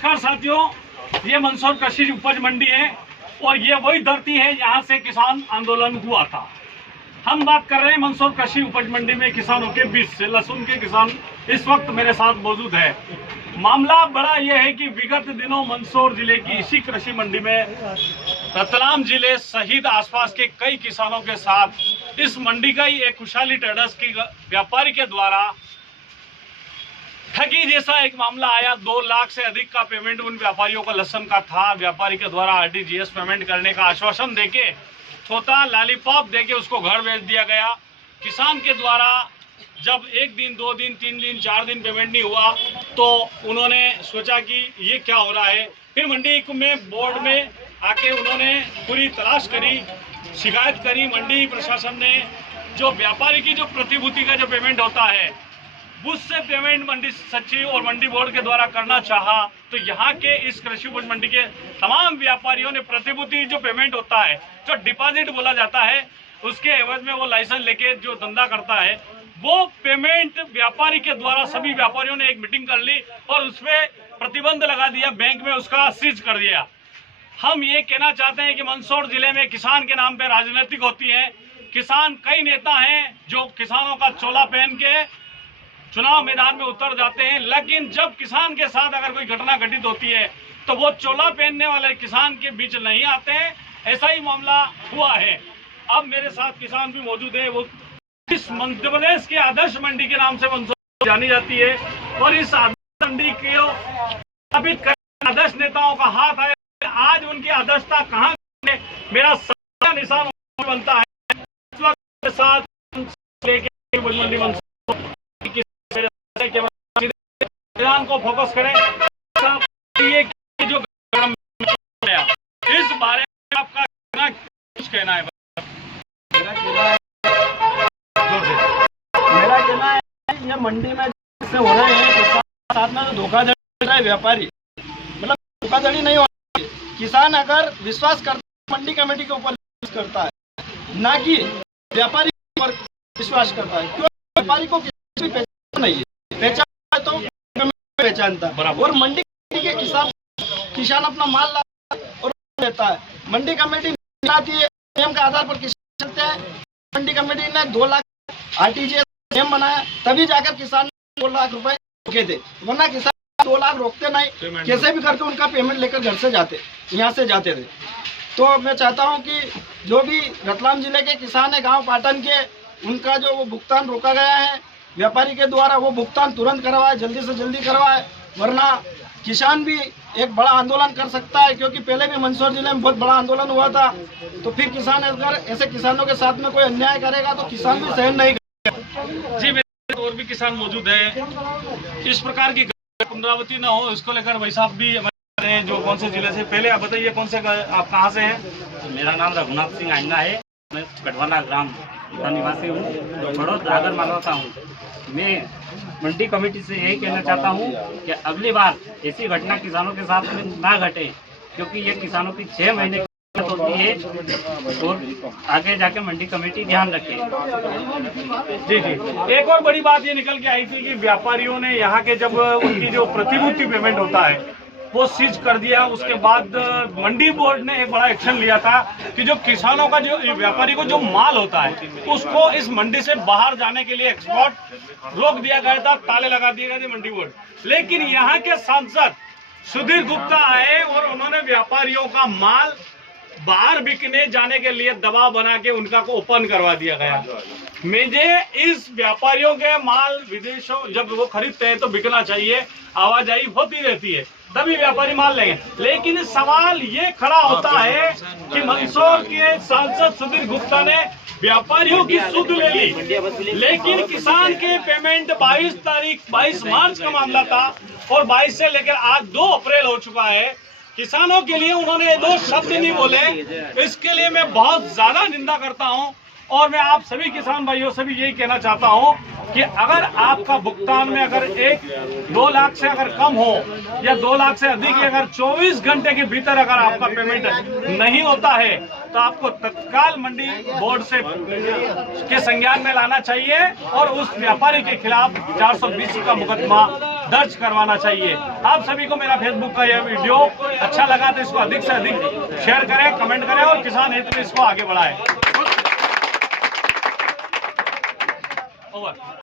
नमस्कार साथियों, ये मंदसौर कृषि उपज मंडी है और ये वही धरती है यहाँ से किसान आंदोलन हुआ था। हम बात कर रहे हैं मंदसौर कृषि उपज मंडी में किसानों के बीच से। लहसुन के किसान इस वक्त मेरे साथ मौजूद है। मामला बड़ा यह है कि विगत दिनों मंदसौर जिले की इसी कृषि मंडी में रतलाम जिले सहित आसपास के कई किसानों के साथ इस मंडी का ही एक खुशहाली ट्रेडर्स की व्यापारी के द्वारा ठगी जैसा एक मामला आया। 2 लाख से अधिक का पेमेंट उन व्यापारियों का लहसुन का था। व्यापारी के द्वारा आरटीजीएस पेमेंट करने का आश्वासन देके छोटा लॉलीपॉप देके उसको घर भेज दिया गया। किसान के द्वारा जब 1 दिन 2 दिन 3 दिन 4 दिन पेमेंट नहीं हुआ तो उन्होंने सोचा कि ये क्या हो रहा है। फिर मंडी में बोर्ड में आके उन्होंने पूरी तलाश करी, शिकायत करी। मंडी प्रशासन ने जो व्यापारी की जो प्रतिभूति का जो पेमेंट होता है उससे पेमेंट मंडी सचिव और मंडी बोर्ड के द्वारा करना चाहा तो यहाँ के इस कृषि उपज मंडी के तमाम व्यापारियों ने प्रतिभूति जो पेमेंट होता है, जो डिपॉजिट बोला जाता है, उसके एवज में वो लाइसेंस लेके जो धंधा करता है वो पेमेंट व्यापारी के द्वारा सभी व्यापारियों ने एक मीटिंग कर ली और उसमें प्रतिबंध लगा दिया, बैंक में उसका सीज कर दिया। हम ये कहना चाहते हैं कि मंदसौर जिले में किसान के नाम पे राजनीतिक होती है। किसान कई नेता हैं जो किसानों का चोला पहन के चुनाव मैदान में उतर जाते हैं, लेकिन जब किसान के साथ अगर कोई घटना घटित होती है तो वो चोला पहनने वाले किसान के बीच नहीं आते हैं। ऐसा ही मामला हुआ है। अब मेरे साथ किसान भी मौजूद है। वो इस मध्य प्रदेश के आदर्श मंडी के नाम से मंदसौर जानी जाती है और इस आदर्श मंडी के स्थापित करने आदर्श नेताओं का हाथ है। आज उनकी आदर्शता कहाँ मेरा सच्चा निशान बनता है। इस वक्त के साथ को फोकस करें ये जो इस बारे में आपका कुछ कहना है? मेरा कहना है ये मंडी में से हो रहे हैं किसान साथ में धोखाधड़ी कर रहे हैं व्यापारी, मतलब धोखाधड़ी नहीं हो रही। किसान अगर विश्वास करता है मंडी कमेटी के ऊपर विश्वास करता है, ना कि व्यापारी पर विश्वास करता है। क्यों? व्यापारी को किसी भी पहचान नहीं है, पहचान है तो पहचानता और मंडी के किसान अपना माल लाता और देता है। मंडी कमेटी लाती है, नियम के आधार पर किसान चलते हैं। मंडी कमेटी ने 2 लाख आरटीजीएस नियम बनाया, तभी जाकर किसान 2 लाख रुपए रोके थे, वरना किसान 2 लाख रोकते नहीं, कैसे भी करके उनका पेमेंट लेकर घर से जाते, यहाँ से जाते थे। तो मैं चाहता हूँ कि जो भी रतलाम जिले के किसान है गाँव पाटन के, उनका जो वो भुगतान रोका गया है व्यापारी के द्वारा, वो भुगतान तुरंत करवाए, जल्दी से जल्दी करवाए, वरना किसान भी एक बड़ा आंदोलन कर सकता है। क्योंकि पहले भी मंदसौर जिले में बहुत बड़ा आंदोलन हुआ था। तो फिर किसान अगर ऐसे किसानों के साथ में कोई अन्याय करेगा तो किसान भी सहन नहीं करेगा। जी, मेरे और भी किसान मौजूद है। इस प्रकार की पुनरावृत्ति न हो इसको लेकर भाई साहब भी हमारे जो कौन से जिले से, पहले आप बताइए कौन से, आप कहाँ से हैं? मेरा नाम रघुनाथ सिंह आइना है। मैं कटवाला ग्राम का निवासी हूँ, बड़ौद आगर मानवता हूँ। मैं मंडी कमेटी से यही कहना चाहता हूँ कि अगली बार ऐसी घटना किसानों के साथ में ना घटे, क्योंकि ये किसानों की 6 महीने की होती है और आगे जाके मंडी कमेटी ध्यान रखे। जी जी, एक और बड़ी बात ये निकल के आई थी कि व्यापारियों ने यहाँ के जब उनकी जो प्रतिभूति पेमेंट होता है वो सीज कर दिया। उसके बाद मंडी बोर्ड ने एक बड़ा एक्शन लिया था कि जो किसानों का जो व्यापारी को जो माल होता है उसको इस मंडी से बाहर जाने के लिए एक्सपोर्ट रोक दिया गया था, ताले लगा दिए गए थे मंडी बोर्ड। लेकिन यहाँ के सांसद सुधीर गुप्ता आए और उन्होंने व्यापारियों का माल बाहर बिकने जाने के लिए दबाव बना के उनका को ओपन करवा दिया गया। मुझे इस व्यापारियों के माल विदेशों जब वो खरीदते हैं तो बिकना चाहिए, आवाजाही होती रहती है, तभी व्यापारी माल लेंगे। लेकिन सवाल ये खड़ा होता है कि मंदसौर के सांसद सुधीर गुप्ता ने व्यापारियों की सुध ले ली, लेकिन किसान के पेमेंट 22 मार्च का मामला था और 22 से लेकर आज 2 अप्रैल हो चुका है। किसानों के लिए उन्होंने 2 शब्द नहीं बोले। इसके लिए मैं बहुत ज्यादा निंदा करता हूं और मैं आप सभी किसान भाइयों से भी यही कहना चाहता हूं कि अगर आपका भुगतान में अगर 2 लाख से अगर कम हो या 2 लाख से अधिक, अगर 24 घंटे के भीतर अगर आपका पेमेंट नहीं होता है तो आपको तत्काल मंडी बोर्ड से के संज्ञान में लाना चाहिए और उस व्यापारी के खिलाफ 420 का मुकदमा दर्ज करवाना चाहिए। आप सभी को मेरा फेसबुक का यह वीडियो अच्छा लगा तो इसको अधिक से अधिक शेयर करें, कमेंट करें और किसान हित में इसको आगे बढ़ाएं। ओवर।